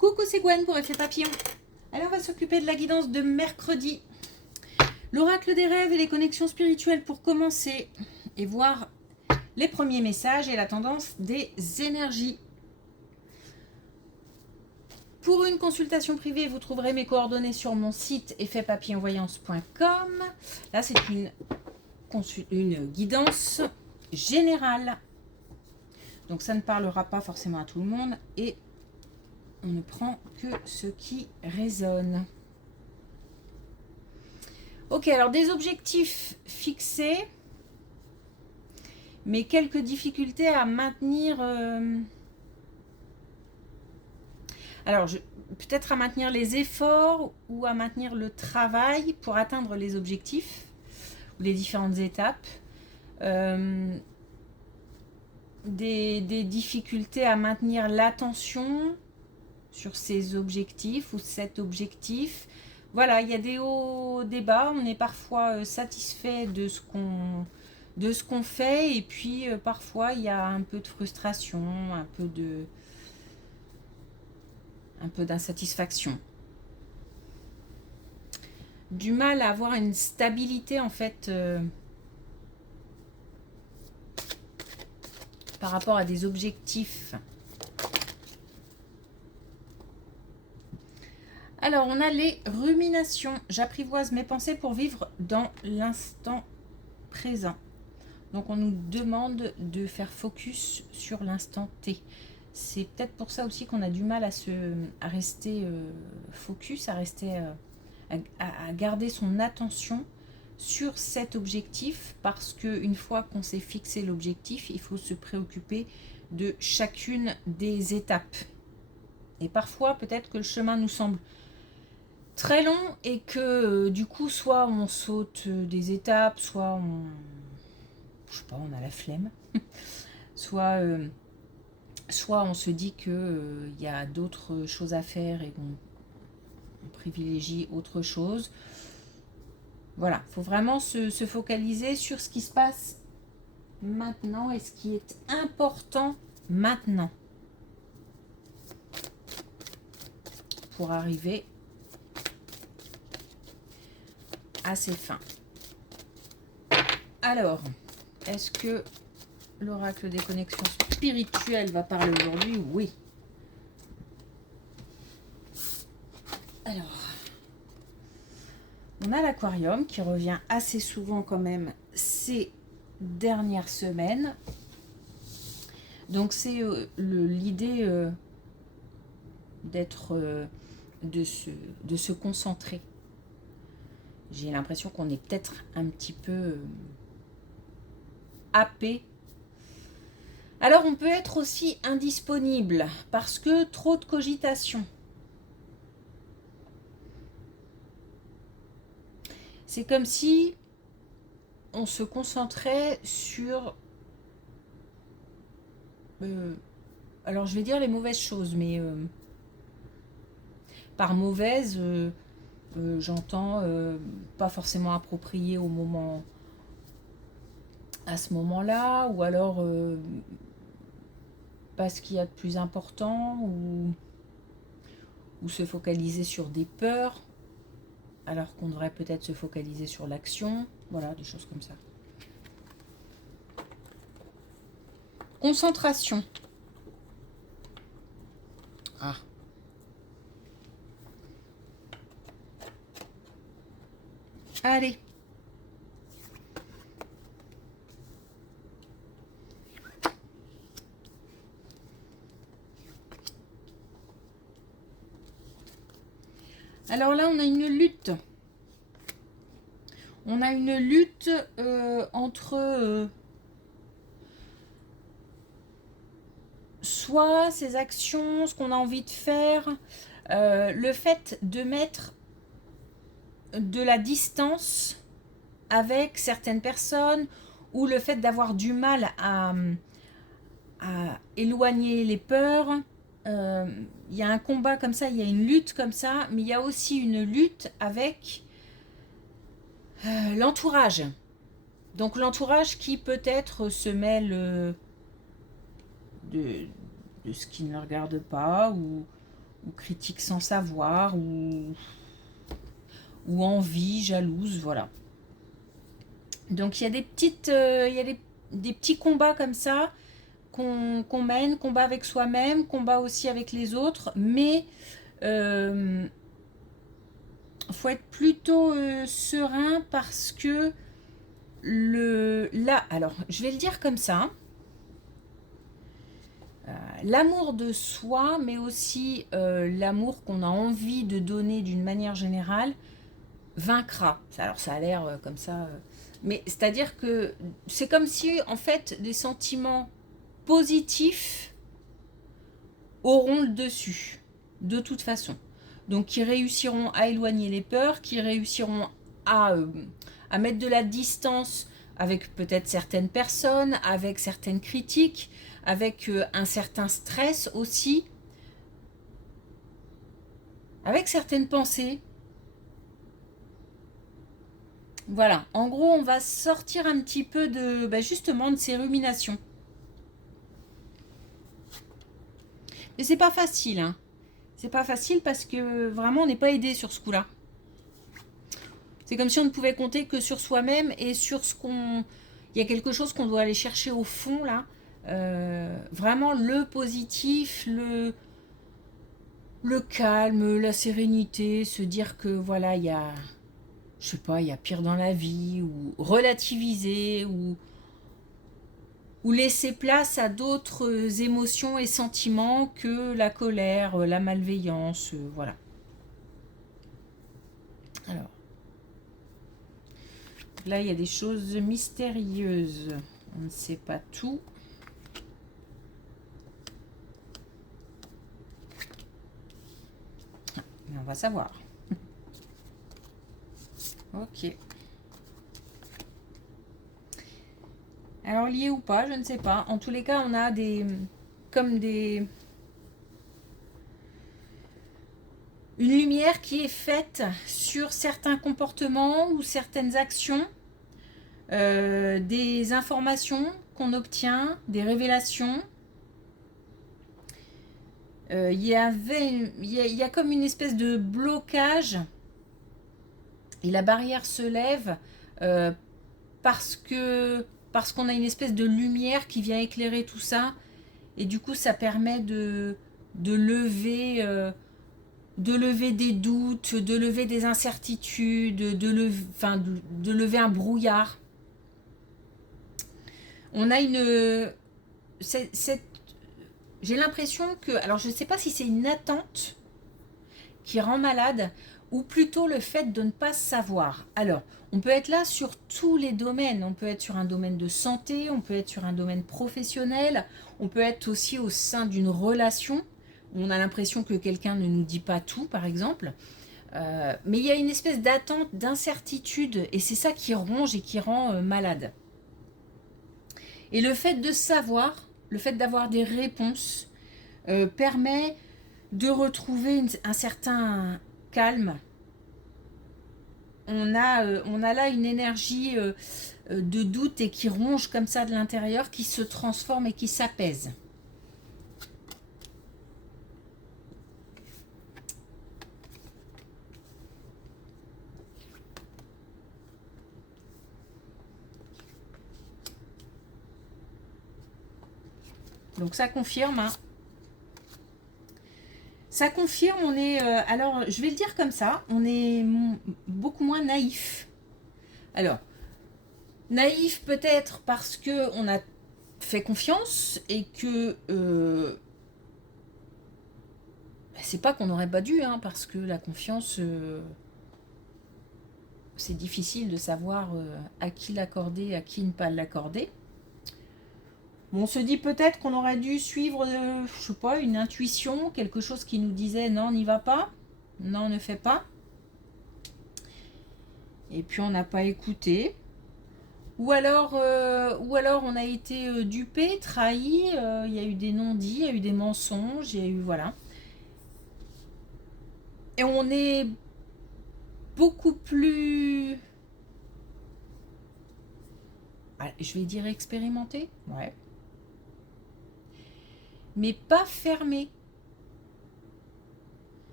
Coucou, c'est Gwen pour Effet Papillon. Alors, on va s'occuper de la guidance de mercredi. L'oracle des rêves et les connexions spirituelles pour commencer et voir les premiers messages et la tendance des énergies. Pour une consultation privée, vous trouverez mes coordonnées sur mon site effetpapillonvoyance.com. Là, c'est une guidance générale. Donc, ça ne parlera pas forcément à tout le monde et on ne prend que ce qui résonne. Ok, alors des objectifs fixés, mais quelques difficultés à maintenir... Alors, peut-être à maintenir les efforts ou à maintenir le travail pour atteindre les objectifs ou les différentes étapes. Des difficultés à maintenir l'attention sur ces objectifs ou cet objectif. Voilà, il y a des hauts, des bas. On est parfois satisfait de ce qu'on fait et puis parfois il y a un peu de frustration, un peu d'insatisfaction. Du mal à avoir une stabilité en fait par rapport à des objectifs. Alors, on a les ruminations. J'apprivoise mes pensées pour vivre dans l'instant présent. Donc, on nous demande de faire focus sur l'instant T. C'est peut-être pour ça aussi qu'on a du mal à rester focus, à garder son attention sur cet objectif, parce qu'une fois qu'on s'est fixé l'objectif, il faut se préoccuper de chacune des étapes. Et parfois, peut-être que le chemin nous semble très long et que du coup soit on saute des étapes, soit on a la flemme, soit on se dit que y a d'autres choses à faire et qu'on privilégie autre chose. Voilà, il faut vraiment se focaliser sur ce qui se passe maintenant et ce qui est important maintenant pour arriver à ses fins. Alors, est-ce que l'oracle des connexions spirituelles va parler aujourd'hui? Oui. Alors, on a l'aquarium qui revient assez souvent quand même ces dernières semaines. Donc, c'est l'idée d'être, de se concentrer. J'ai l'impression qu'on est peut-être un petit peu happé. Alors, on peut être aussi indisponible parce que trop de cogitation. C'est comme si on se concentrait sur... alors, je vais dire les mauvaises choses, mais par mauvaise... j'entends pas forcément approprié au moment, à ce moment-là, ou alors pas ce qu'il y a de plus important, ou se focaliser sur des peurs, alors qu'on devrait peut-être se focaliser sur l'action. Voilà, des choses comme ça. Concentration. Ah. Allez. Alors là, on a une lutte. On a une lutte entre soit ces actions, ce qu'on a envie de faire, le fait de mettre de la distance avec certaines personnes ou le fait d'avoir du mal à éloigner les peurs. Il y a un combat comme ça, il y a une lutte comme ça, mais il y a aussi une lutte avec l'entourage. Donc l'entourage qui peut-être se mêle de ce qui ne le regarde pas ou critique sans savoir, ou envie, jalouse, voilà. Donc il y a des petites, il y a des petits combats comme ça qu'on mène, combat avec soi-même, combat aussi avec les autres, mais faut être plutôt serein parce que là, alors je vais le dire comme ça, l'amour de soi, mais aussi l'amour qu'on a envie de donner d'une manière générale, vaincra. Alors ça a l'air comme ça, mais c'est-à-dire que c'est comme si en fait des sentiments positifs auront le dessus, de toute façon. Donc qui réussiront à éloigner les peurs, qui réussiront à mettre de la distance avec peut-être certaines personnes, avec certaines critiques, avec un certain stress aussi, avec certaines pensées. Voilà, en gros, on va sortir un petit peu de justement de ces ruminations. Mais c'est pas facile, hein. C'est pas facile parce que vraiment on n'est pas aidé sur ce coup-là. C'est comme si on ne pouvait compter que sur soi-même et sur ce qu'on. Il y a quelque chose qu'on doit aller chercher au fond là. Vraiment le positif, le calme, la sérénité, se dire que voilà, il y a. Je sais pas, il y a pire dans la vie, ou relativiser, ou laisser place à d'autres émotions et sentiments que la colère, la malveillance, voilà. Alors, là, il y a des choses mystérieuses. On ne sait pas tout. Mais on va savoir. Ok. Alors, lié ou pas, je ne sais pas. En tous les cas, on a des... Une lumière qui est faite sur certains comportements ou certaines actions, des informations qu'on obtient, des révélations. Il y a comme une espèce de blocage et la barrière se lève euh, parce qu'on a une espèce de lumière qui vient éclairer tout ça et du coup ça permet de lever des doutes, de lever des incertitudes, de lever un brouillard. On a j'ai l'impression que, alors je ne sais pas si c'est une attente qui rend malade ou plutôt le fait de ne pas savoir. Alors, on peut être là sur tous les domaines. On peut être sur un domaine de santé, on peut être sur un domaine professionnel, on peut être aussi au sein d'une relation où on a l'impression que quelqu'un ne nous dit pas tout, par exemple. Mais il y a une espèce d'attente, d'incertitude, et c'est ça qui ronge et qui rend malade. Et le fait de savoir, le fait d'avoir des réponses, permet de retrouver un certain calme. On a là une énergie de doute et qui ronge comme ça de l'intérieur, qui se transforme et qui s'apaise. Donc ça confirme, hein. Ça confirme, on est... alors, je vais le dire comme ça, on est beaucoup moins naïf. Alors, naïf peut-être parce que on a fait confiance et que... c'est pas qu'on n'aurait pas dû, hein, parce que la confiance... c'est difficile de savoir à qui l'accorder, à qui ne pas l'accorder. On se dit peut-être qu'on aurait dû suivre, je sais pas, une intuition, quelque chose qui nous disait non, n'y va pas, non, ne fais pas. Et puis on n'a pas écouté. Ou alors on a été dupé, trahi, il y a eu des non-dits, il y a eu des mensonges, il y a eu, voilà. Et on est beaucoup plus, je vais dire expérimenté, ouais, mais pas fermé.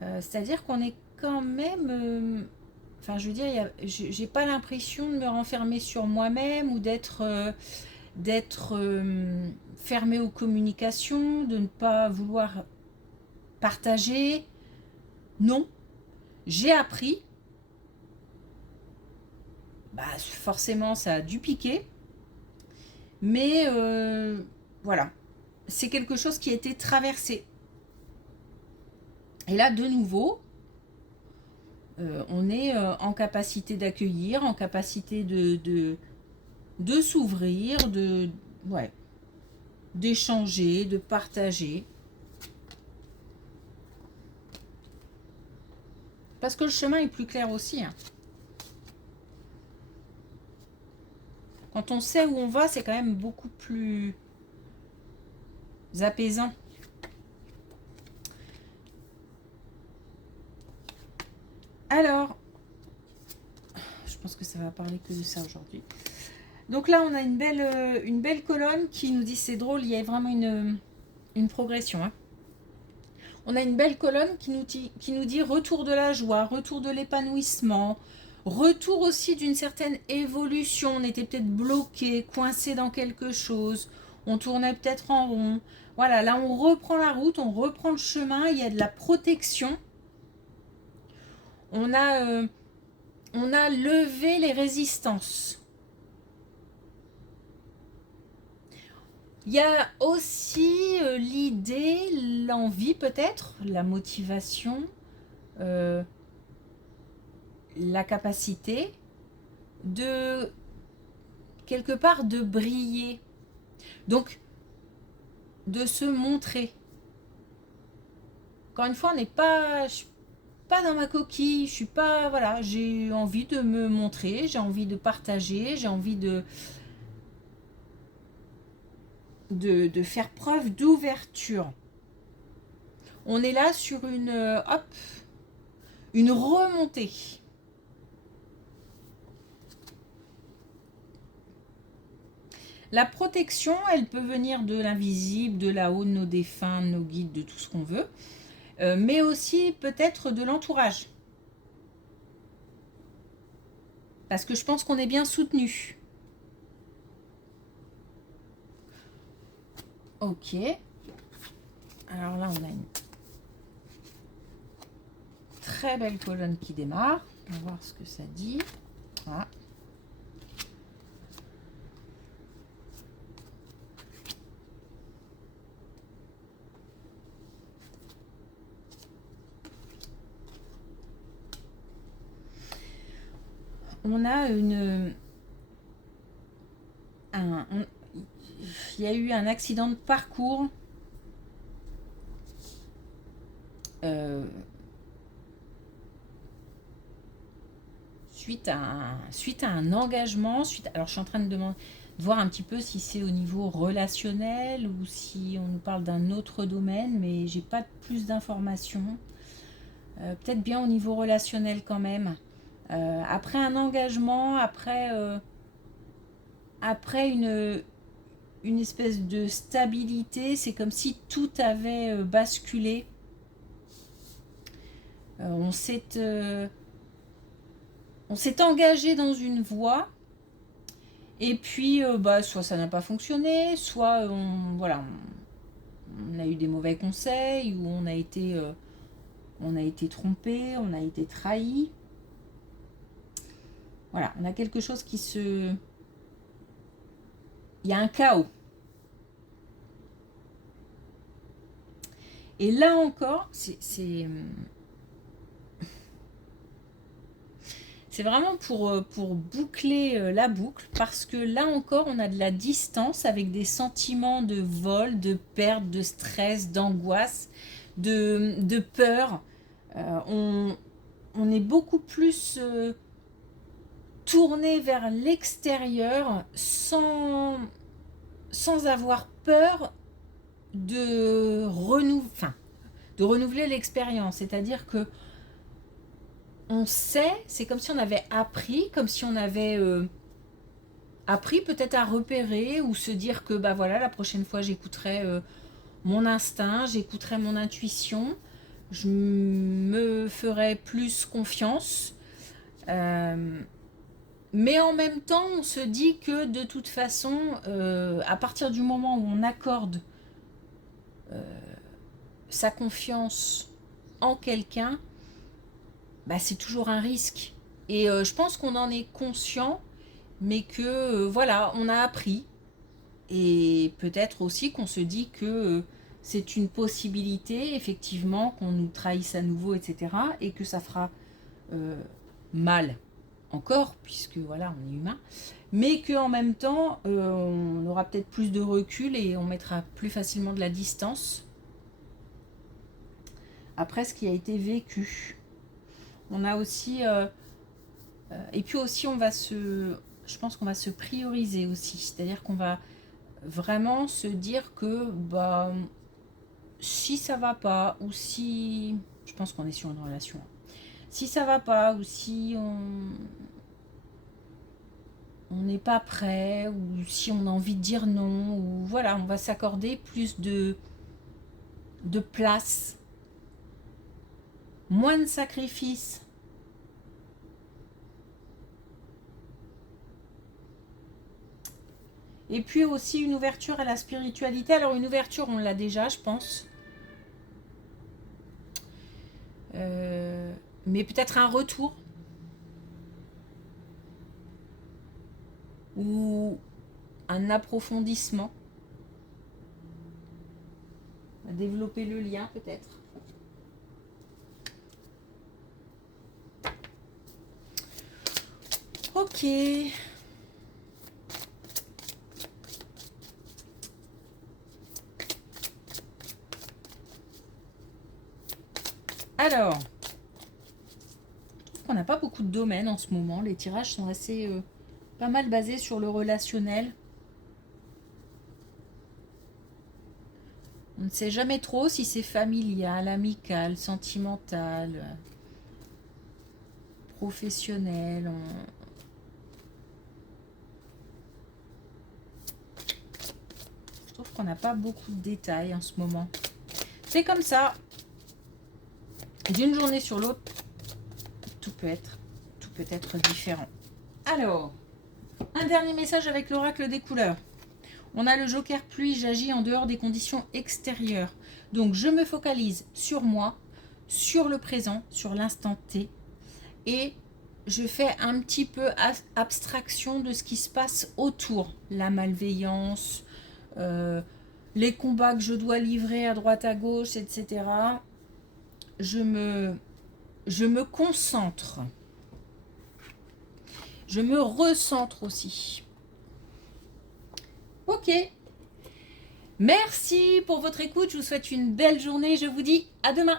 C'est-à-dire qu'on est quand même... enfin, je veux dire, j'ai pas l'impression de me renfermer sur moi-même ou d'être fermée aux communications, de ne pas vouloir partager. Non, j'ai appris. Bah, forcément, ça a dû piquer. Mais voilà, c'est quelque chose qui a été traversé. Et là, de nouveau, on est en capacité d'accueillir, en capacité de s'ouvrir, ouais, d'échanger, de partager. Parce que le chemin est plus clair aussi. Hein. Quand on sait où on va, c'est quand même beaucoup plus apaisant. Alors, je pense que ça va parler que de ça aujourd'hui. Donc là, on a une belle colonne qui nous dit, c'est drôle, il y a vraiment une progression. Hein. On a une belle colonne qui nous dit retour de la joie, retour de l'épanouissement, retour aussi d'une certaine évolution. On était peut-être bloqué, coincé dans quelque chose, on tournait peut-être en rond. Voilà, là on reprend la route, on reprend le chemin, il y a de la protection. On a levé les résistances. Il y a aussi l'idée, l'envie peut-être, la motivation, la capacité de, quelque part, de briller. Donc, de se montrer. Encore une fois, je suis pas dans ma coquille, je suis pas, voilà, j'ai envie de me montrer, j'ai envie de partager, j'ai envie de faire preuve d'ouverture. On est là sur une remontée. La protection, elle peut venir de l'invisible, de là-haut, de nos défunts, de nos guides, de tout ce qu'on veut, mais aussi peut-être de l'entourage. Parce que je pense qu'on est bien soutenu. Ok. Alors là, on a une très belle colonne qui démarre. On va voir ce que ça dit. Voilà. On a il y a eu un accident de parcours suite à un engagement. Alors je suis en train de voir un petit peu si c'est au niveau relationnel ou si on nous parle d'un autre domaine, mais j'ai pas plus d'informations. Peut-être bien au niveau relationnel quand même. Après un engagement, après une espèce de stabilité, c'est comme si tout avait basculé. On s'est engagé dans une voie et puis soit ça n'a pas fonctionné, soit on a eu des mauvais conseils ou on a été trompé, on a été trahi. Voilà, on a quelque chose il y a un chaos. Et là encore, c'est vraiment pour boucler la boucle, parce que là encore, on a de la distance avec des sentiments de vol, de perte, de stress, d'angoisse, de peur. On est beaucoup plus tourné vers l'extérieur sans avoir peur de renouveler l'expérience. C'est-à-dire que on sait, c'est comme si on avait appris, comme si on avait appris peut-être à repérer ou se dire que voilà, la prochaine fois j'écouterai mon instinct, j'écouterai mon intuition, je me ferai plus confiance. Mais en même temps, on se dit que de toute façon, à partir du moment où on accorde sa confiance en quelqu'un, bah, c'est toujours un risque. Et je pense qu'on en est conscient, mais que voilà, on a appris. Et peut-être aussi qu'on se dit que c'est une possibilité, effectivement, qu'on nous trahisse à nouveau, etc. Et que ça fera mal encore, puisque voilà, on est humain. Mais qu'en même temps, on aura peut-être plus de recul et on mettra plus facilement de la distance après ce qui a été vécu. On a aussi... et puis aussi, je pense qu'on va se prioriser aussi. C'est-à-dire qu'on va vraiment se dire que bah, si ça va pas, ou si... Je pense qu'on est sur une relation. Si ça va pas, ou si on n'est pas prêt, ou si on a envie de dire non, ou voilà, on va s'accorder plus de place, moins de sacrifices. Et puis aussi une ouverture à la spiritualité. Alors une ouverture, on l'a déjà, je pense. Mais peut-être un retour. Ou un approfondissement. Développer le lien peut-être. Ok. Alors, on n'a pas beaucoup de domaines en ce moment. Les tirages sont assez pas mal basés sur le relationnel. On ne sait jamais trop si c'est familial, amical, sentimental, professionnel. Je trouve qu'on n'a pas beaucoup de détails en ce moment. C'est comme ça. D'une journée sur l'autre, tout peut être différent. Alors, un dernier message avec l'oracle des couleurs. On a le joker pluie, j'agis en dehors des conditions extérieures. Donc, je me focalise sur moi, sur le présent, sur l'instant T. Et je fais un petit peu abstraction de ce qui se passe autour. La malveillance, les combats que je dois livrer à droite à gauche, etc. Je me concentre. Je me recentre aussi. Ok. Merci pour votre écoute. Je vous souhaite une belle journée. Je vous dis à demain.